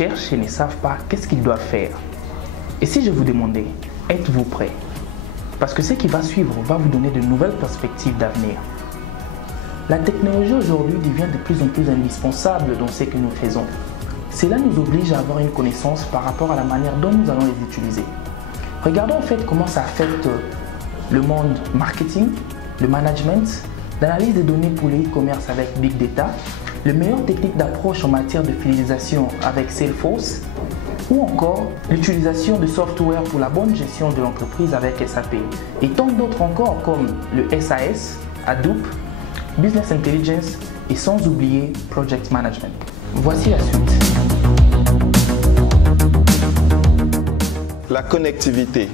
cherchent et ne savent pas qu'est-ce qu'ils doivent faire. Et si je vous demandais, êtes-vous prêt? Parce que ce qui va suivre va vous donner de nouvelles perspectives d'avenir. La technologie aujourd'hui devient de plus en plus indispensable dans ce que nous faisons. Cela nous oblige à avoir une connaissance par rapport à la manière dont nous allons les utiliser. Regardons en fait comment ça affecte le monde marketing, le management, l'analyse des données pour le e-commerce avec Big Data, les meilleures techniques d'approche en matière de fidélisation avec Salesforce, ou encore l'utilisation de software pour la bonne gestion de l'entreprise avec SAP, et tant d'autres encore comme le SAS, Hadoop, Business Intelligence et sans oublier Project Management. Voici la suite. La connectivité.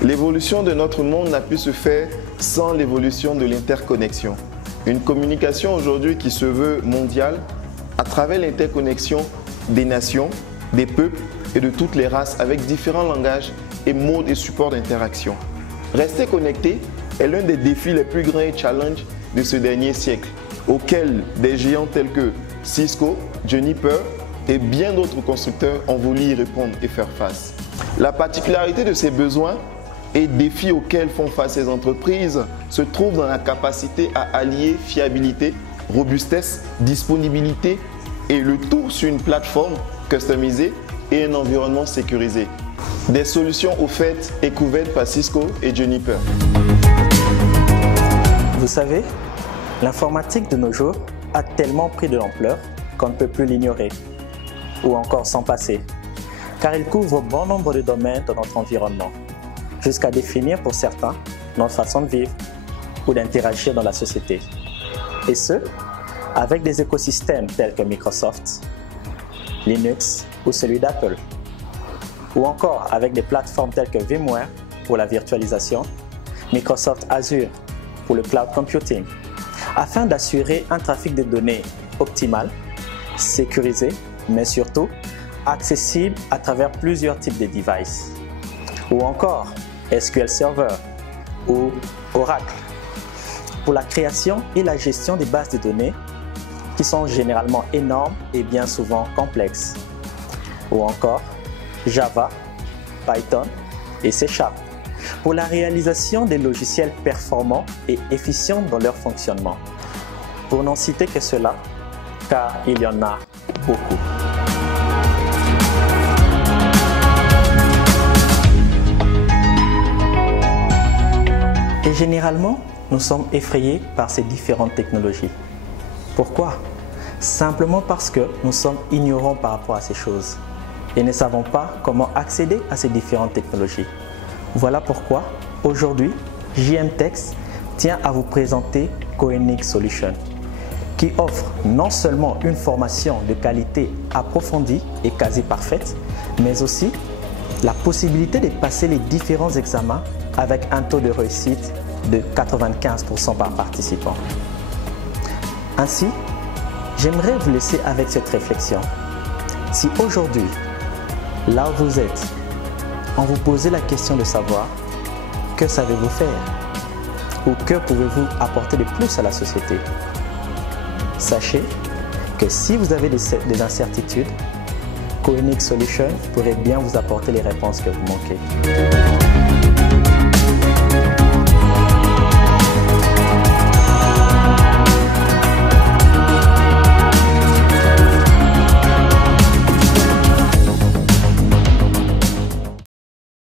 L'évolution de notre monde n'a pu se faire sans l'évolution de l'interconnexion. Une communication aujourd'hui qui se veut mondiale à travers l'interconnexion des nations, des peuples et de toutes les races avec différents langages et modes et supports d'interaction. Rester connecté est l'un des défis les plus grands et challenges de ce dernier siècle, auxquels des géants tels que Cisco, Juniper et bien d'autres constructeurs ont voulu y répondre et faire face. La particularité de ces besoins et défis auxquels font face ces entreprises se trouve dans la capacité à allier fiabilité, robustesse, disponibilité et le tout sur une plateforme customisée et un environnement sécurisé. Des solutions offertes et couvertes par Cisco et Juniper. Vous savez, l'informatique de nos jours a tellement pris de l'ampleur qu'on ne peut plus l'ignorer ou encore s'en passer, car il couvre bon nombre de domaines de notre environnement, jusqu'à définir pour certains notre façon de vivre ou d'interagir dans la société. Et ce, avec des écosystèmes tels que Microsoft, Linux ou celui d'Apple, ou encore avec des plateformes telles que VMware pour la virtualisation, Microsoft Azure pour le cloud computing, afin d'assurer un trafic de données optimal, sécurisé, mais surtout accessible à travers plusieurs types de devices, ou encore SQL Server ou Oracle pour la création et la gestion des bases de données qui sont généralement énormes et bien souvent complexes, ou encore Java, Python et C# pour la réalisation des logiciels performants et efficients dans leur fonctionnement. Pour n'en citer que cela, car il y en a beaucoup. Et généralement, nous sommes effrayés par ces différentes technologies. Pourquoi? Simplement parce que nous sommes ignorants par rapport à ces choses et ne savons pas comment accéder à ces différentes technologies. Voilà pourquoi, aujourd'hui, JMTex tient à vous présenter Koenix Solutions, qui offre non seulement une formation de qualité approfondie et quasi parfaite, mais aussi la possibilité de passer les différents examens avec un taux de réussite de 95% par participant. Ainsi, j'aimerais vous laisser avec cette réflexion. Si aujourd'hui, là où vous êtes, on vous posait la question de savoir que savez-vous faire ou que pouvez-vous apporter de plus à la société, sachez que si vous avez des incertitudes, Koenix Solutions pourrait bien vous apporter les réponses que vous manquez.